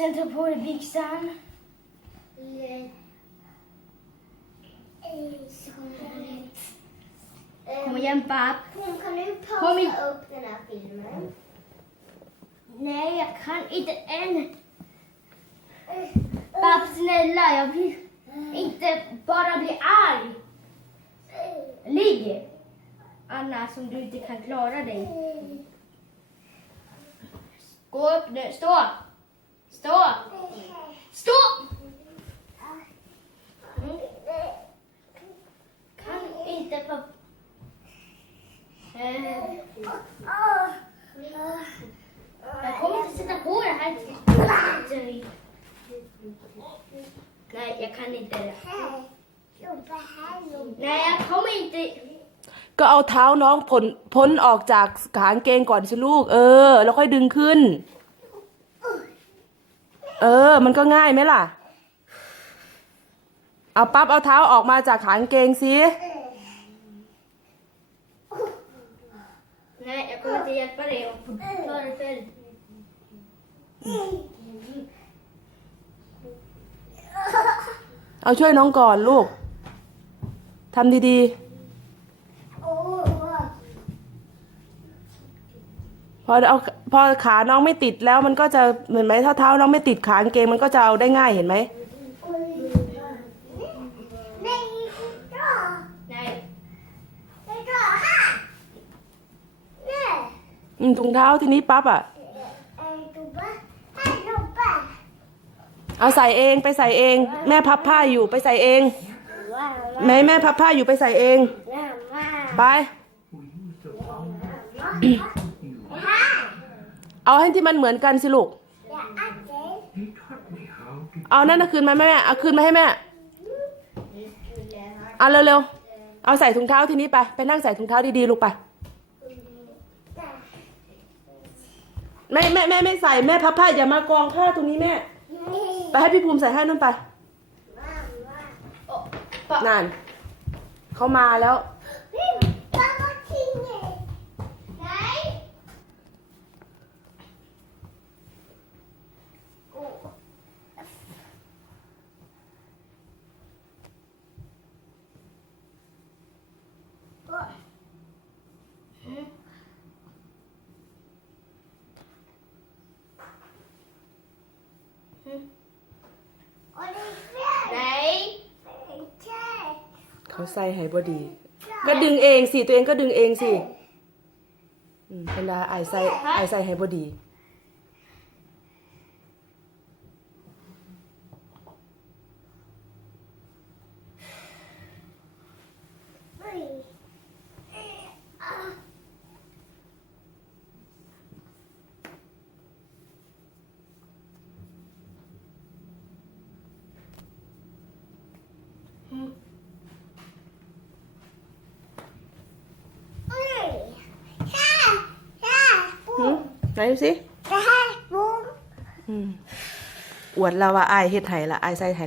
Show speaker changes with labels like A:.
A: Sen ta på dig byxan. Kom papp.
B: Hon kan du
A: Kom i-
B: pausa upp den här filmen?
A: Nej, jag kan inte än. Papp snälla, jag vill inte bara bli arg. Ligg! Anna, som du inte kan klara dig. Gå upp nu, stå! Stå! Stå! Mm. Kan inte papp... Eh, jag kommer inte sätta på det här Nej, jag kan inte det. Nej, jag kommer inte...
C: ก็เอาเท้าน้องพ้นพ้นออกจากขางเกงก่อนสิลูก เออ แล้วค่อยดึงขึ้น เออ มันก็ง่ายไหมล่ะ เอาปั๊บเอาเท้าออกมาจากขางเกงสิ
A: Nej, jag kommer inte hjälpa dig att ta det själv.
C: เอาช่วยน้องก่อนลูก ทำดี
B: โอ้
C: ๆ พ อเอาพอขาน้องไม่ติดแล้วมันก็จะเหมือนไหมถ้าเท้าน้องไม่ติดขางเกงมันก็จะเอาได้ง่ายเห็นไหมอืมถุงเท้าทีนี้ปั๊บอะเอาใส่เองไปใส่เอง แม่พับผ้าอยู่ไปใส่เองแม่แม่พับผ้าอยู่ไปใส่เองไป เอาให้ที่มันเหมือนกันสิลูก เอานั่นนะคืนมาแม่แม่เอาคืนมาให้แม่เอาเร็วๆ เอาใส่ถุงเท้าทีนี้ไป ไปนั่งใส่ถุงเท้าดีๆลูกไป แม่แม่แม่ไม่ใส่แม่พับผ้าอย่ามากองผ้าตรงนี้แม่ ไปให้พี่ภูมิใส่ให้นู่นไป นั่น เขามาแล้ว
B: Och det är fel.
A: nej.
B: Okej.
C: เขาใส่ให้บดี ก็ดึงเองสิ ตัวเองก็ดึงเองสิอืมเวลาไอายใส่ไอายใส่ให้บดี
B: Oj. Ah. เอ้ยแค่แค่ปุ้
C: หื
B: ม
C: ม ไหนดูสิ
B: แค่ปุ้ม
C: อืมอวดเราว่าไอายเฮ็ดไห้ละไอายใส่ไห้